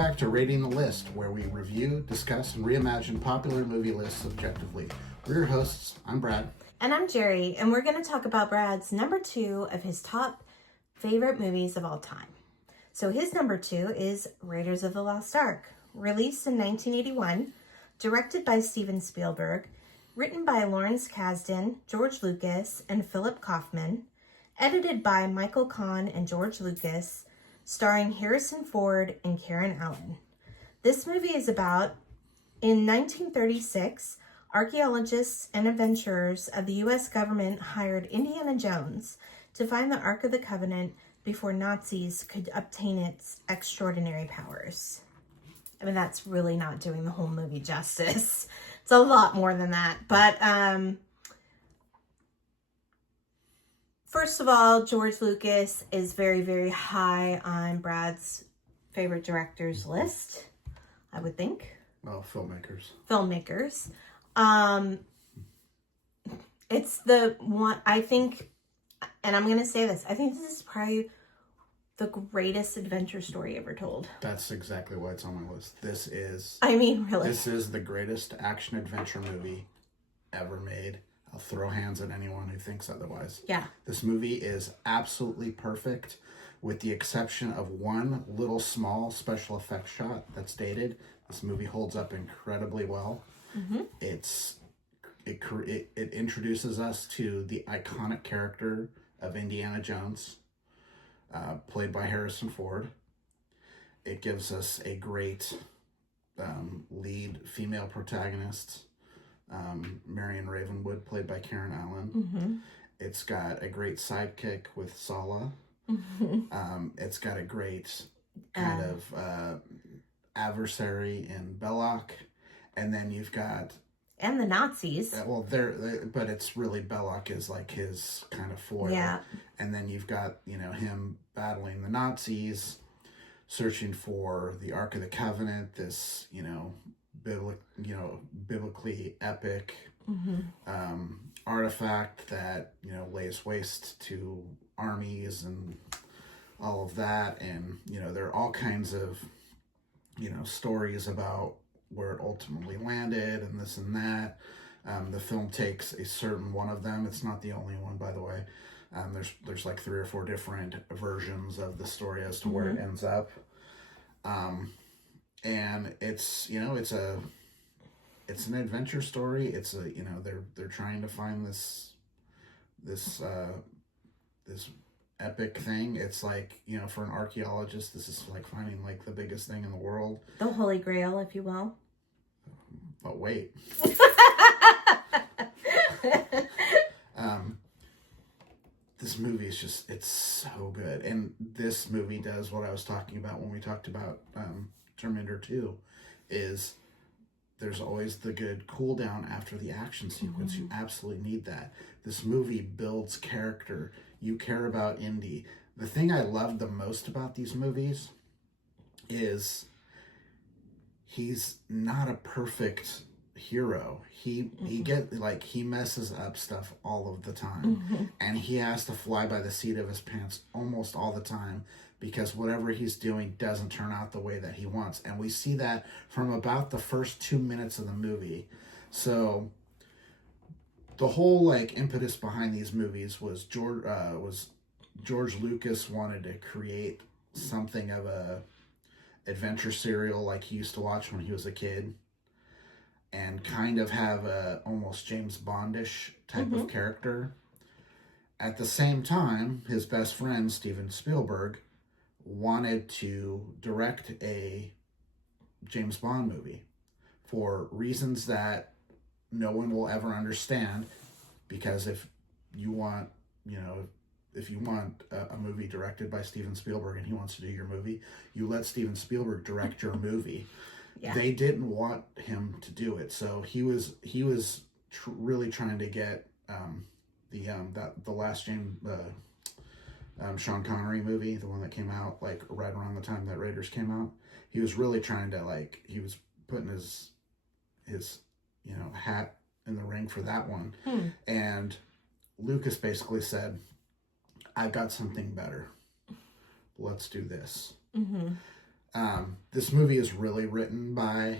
back to Rating the List, where we review, discuss, and reimagine popular movie lists objectively. We're your hosts. I'm Brad. And I'm Jerry, and we're going to talk about Brad's number 2 of his top favorite movies of all time. So his number 2 is Raiders of the Lost Ark, released in 1981, directed by Steven Spielberg, written by Lawrence Kasdan, George Lucas, and Philip Kaufman, edited by Michael Kahn and George Lucas, starring Harrison Ford and Karen Allen. This movie is about, in 1936, archaeologists and adventurers of the U.S. government hired Indiana Jones to find the Ark of the Covenant before Nazis could obtain its extraordinary powers. I mean, that's really not doing the whole movie justice. It's a lot more than that. But first of all, George Lucas is very, very high on Brad's favorite directors list, I would think. Well, Filmmakers. It's the one, I think, and I'm going to say this, I think this is probably the greatest adventure story ever told. That's exactly why it's on my list. Really. This is the greatest action-adventure movie ever made. I'll throw hands at anyone who thinks otherwise. Yeah. This movie is absolutely perfect, with the exception of one little small special effects shot that's dated. This movie holds up incredibly well. Mm-hmm. It introduces us to the iconic character of Indiana Jones, played by Harrison Ford. It gives us a great lead female protagonist, Marion Ravenwood, played by Karen Allen. Mm-hmm. It's got a great sidekick with Sala. Mm-hmm. It's got a great kind of adversary in Belloc. And then you've got... And the Nazis. But it's really Belloc is like his kind of foil. Yeah. And then you've got, him battling the Nazis, searching for the Ark of the Covenant, this, biblically epic artifact that, lays waste to armies and all of that. And, there are all kinds of, stories about where it ultimately landed and this and that. The film takes a certain one of them. It's not the only one, by the way. There's like 3 or 4 different versions of the story as to where it ends up. And it's an adventure story. It's they're trying to find this epic thing. It's like, for an archaeologist, this is like finding like the biggest thing in the world. The Holy Grail, if you will. But wait. This movie is just, it's so good. And this movie does what I was talking about when we talked about Terminator 2, is there's always the good cool down after the action sequence. You absolutely need that. This movie builds character. You care about Indy. The thing I love the most about these movies is he's not a perfect hero. He messes up stuff all of the time, and he has to fly by the seat of his pants almost all the time, because whatever he's doing doesn't turn out the way that he wants. And we see that from about the first 2 minutes of the movie. So the whole impetus behind these movies was George Lucas wanted to create something of a adventure serial like he used to watch when he was a kid, and kind of have a almost James Bondish type of character. At the same time, his best friend, Steven Spielberg, wanted to direct a James Bond movie for reasons that no one will ever understand, because if you want a movie directed by Steven Spielberg and he wants to do your movie, you let Steven Spielberg direct your movie. Yeah. They didn't want him to do it, so he was really trying to get the last Sean Connery movie, the one that came out right around the time that Raiders came out. He was really trying to he was putting his hat in the ring for that one. And Lucas basically said, "I've got something better. Let's do this." This movie is really written by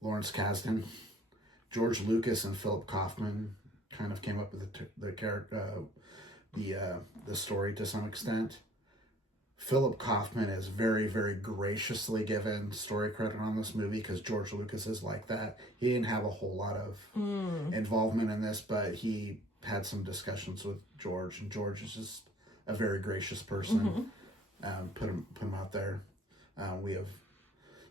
Lawrence Kasdan. George Lucas and Philip Kaufman kind of came up with the character, the story to some extent. Philip Kaufman is very, very graciously given story credit on this movie because George Lucas is like that. He didn't have a whole lot of involvement in this, but he had some discussions with George, and George is just a very gracious person. Put him out there. We have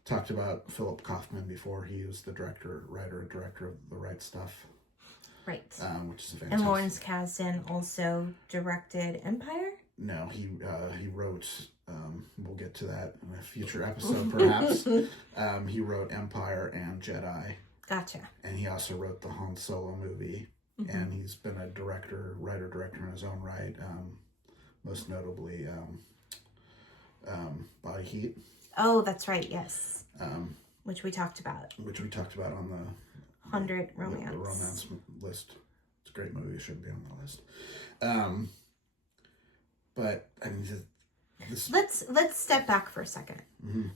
talked about Philip Kaufman before. He was the writer and director of The Right Stuff. Right. Which is fantastic. And Lawrence Kasdan also directed Empire? No, he wrote, we'll get to that in a future episode perhaps. He wrote Empire and Jedi. Gotcha. And he also wrote the Han Solo movie. And he's been a writer-director in his own right. Most notably, Body Heat. Oh, that's right, yes. Which we talked about. Which we talked about on the 100 Romance. The romance list. It's a great movie. It should be on the list. But I mean, this. Let's step back for a second,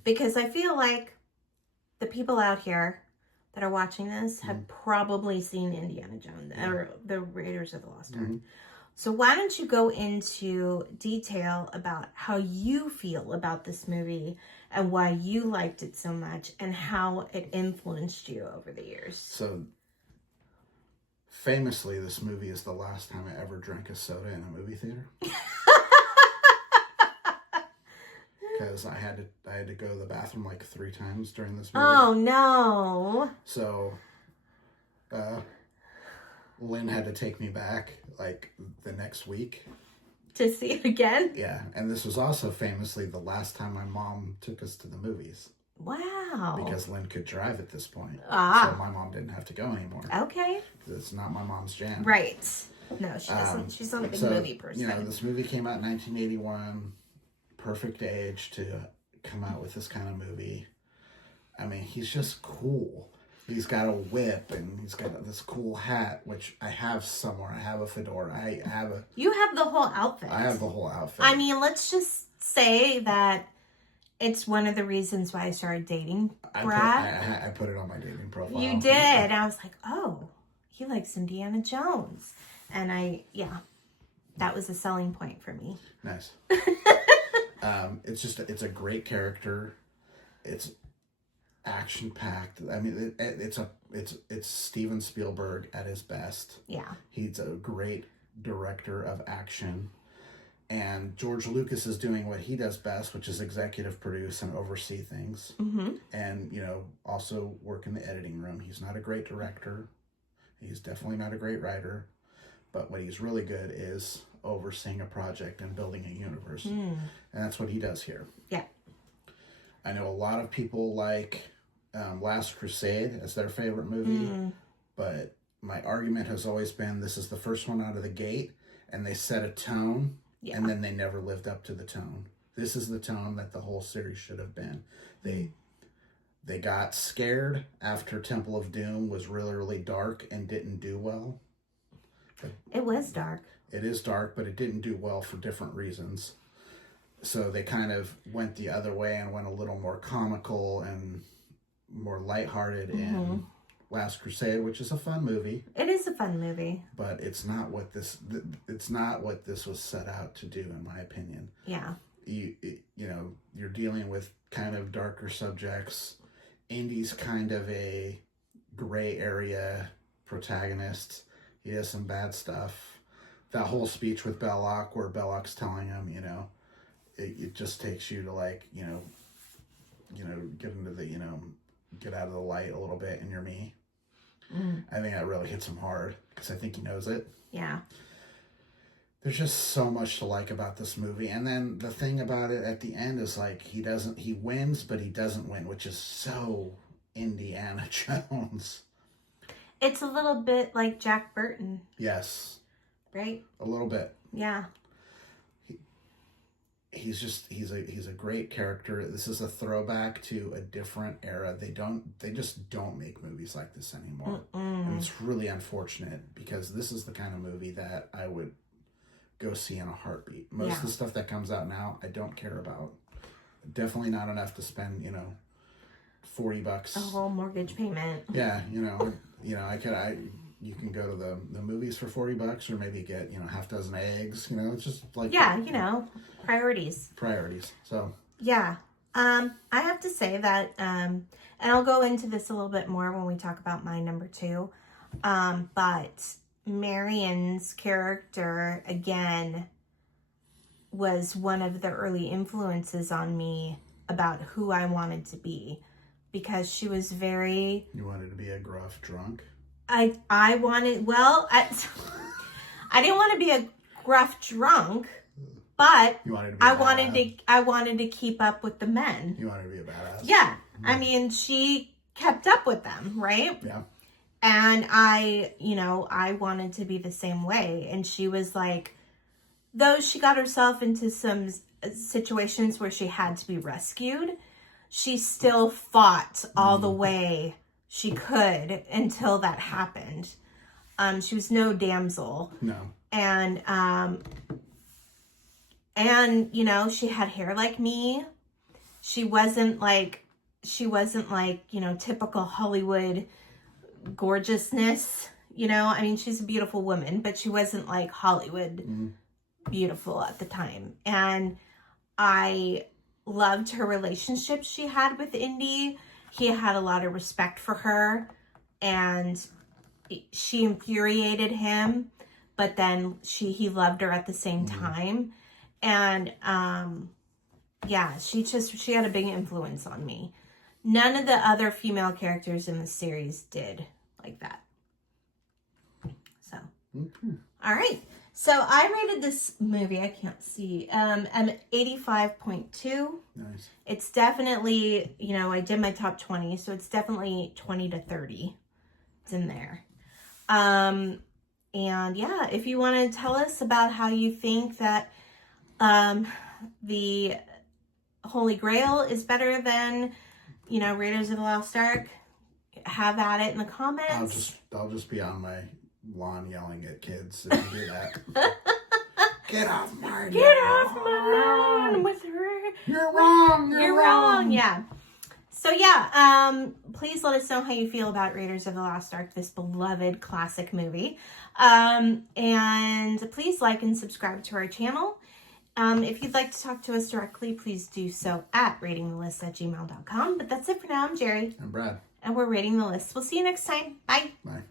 because I feel like the people out here that are watching this have probably seen Indiana Jones or the Raiders of the Lost Ark. So why don't you go into detail about how you feel about this movie and why you liked it so much and how it influenced you over the years? So, famously, this movie is the last time I ever drank a soda in a movie theater. Because I had to go to the bathroom like 3 times during this movie. Oh no! So, Lynn had to take me back like the next week to see it again. Yeah, and this was also famously the last time my mom took us to the movies. Wow! Because Lynn could drive at this point, so my mom didn't have to go anymore. Okay. It's not my mom's jam. Right. No, she doesn't. She's not a big movie person. You know, this movie came out in 1981. Perfect age to come out with this kind of movie. I mean, he's just cool. He's got a whip and he's got this cool hat, which I have somewhere. I have a fedora. You have the whole outfit. I have the whole outfit. I mean, let's just say that it's one of the reasons why I started dating Brad. I put it on my dating profile. You did. I was like, oh, he likes Indiana Jones. And that was a selling point for me. Nice. It's a great character. It's action packed. I mean, it's Steven Spielberg at his best. Yeah. He's a great director of action. And George Lucas is doing what he does best, which is executive produce and oversee things. And, also work in the editing room. He's not a great director. He's definitely not a great writer. But what he's really good is overseeing a project and building a universe. And that's what he does here. Yeah. I know a lot of people like Last Crusade as their favorite movie. But my argument has always been this is the first one out of the gate. And they set a tone. Yeah. And then they never lived up to the tone. This is the tone that the whole series should have been. They got scared after Temple of Doom was really, really dark and didn't do well. It was dark. It is dark, but it didn't do well for different reasons. So they kind of went the other way and went a little more comical and more lighthearted in Last Crusade, which is a fun movie. It is a fun movie. But it's not what this was set out to do, in my opinion. Yeah. You're dealing with kind of darker subjects. Indy's kind of a gray area protagonist. He has some bad stuff. That whole speech with Belloq, where Belloc's telling him, it just takes you to get into the, get out of the light a little bit and you're me. I think that really hits him hard because I think he knows it. Yeah. There's just so much to like about this movie. And then the thing about it at the end is he wins, but he doesn't win, which is so Indiana Jones. It's a little bit like Jack Burton. Yes. Right? A little bit. Yeah. He's a great character. This is a throwback to a different era. They just don't make movies like this anymore. And it's really unfortunate because this is the kind of movie that I would go see in a heartbeat. Most of the stuff that comes out now, I don't care about. definitely not enough to spend, $40. A whole mortgage payment. Yeah, you can go to the movies for $40 or maybe get, half dozen eggs, it's just like. Yeah, priorities. Priorities. So. Yeah. I have to say that, and I'll go into this a little bit more when we talk about my number 2. But Marion's character, again, was one of the early influences on me about who I wanted to be, because she was very... You wanted to be a gruff drunk? I wanted... Well, I didn't want to be a gruff drunk, but you wanted to be I wanted to keep up with the men. You wanted to be a badass? Yeah. I mean, she kept up with them, right? Yeah. And I wanted to be the same way. And she was like, though she got herself into some situations where she had to be rescued, she still fought all the way she could until that happened. She was no damsel. No. And she had hair like me. She wasn't like, typical Hollywood gorgeousness. I mean, she's a beautiful woman, but she wasn't like Hollywood beautiful at the time. And I loved her relationship she had with Indy. He had a lot of respect for her, and she infuriated him, but then he loved her at the same time. And she had a big influence on me. None of the other female characters in the series did like that. So, all right. So I rated this movie, I can't see, an 85.2. Nice. It's definitely, I did my top 20, so it's definitely 20 to 30. It's in there. And yeah, if you want to tell us about how you think that the Holy Grail is better than, Raiders of the Lost Ark, have at it in the comments. I'll just be on my lawn yelling at kids if you do that. Get off my lawn. Get off my lawn with her. You're wrong. You're wrong. Yeah. So yeah, please let us know how you feel about Raiders of the Lost Ark, this beloved classic movie. And please like and subscribe to our channel. If you'd like to talk to us directly, please do so at ratingthelist@gmail.com. But that's it for now. I'm Jerry. I'm Brad. And we're Rating the List. We'll see you next time. Bye. Bye.